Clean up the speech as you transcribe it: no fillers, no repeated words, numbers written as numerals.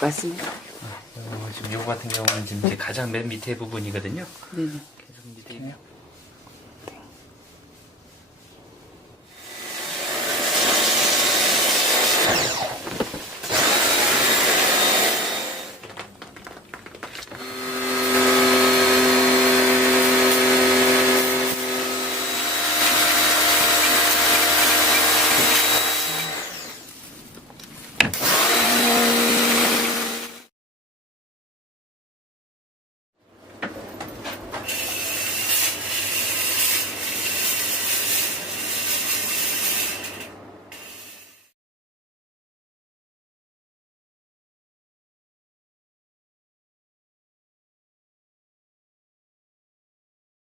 말씀해. 지금 요거 같은 경우는 지금 이제 가장 맨 밑에 부분이거든요. 네네. 계속 밑에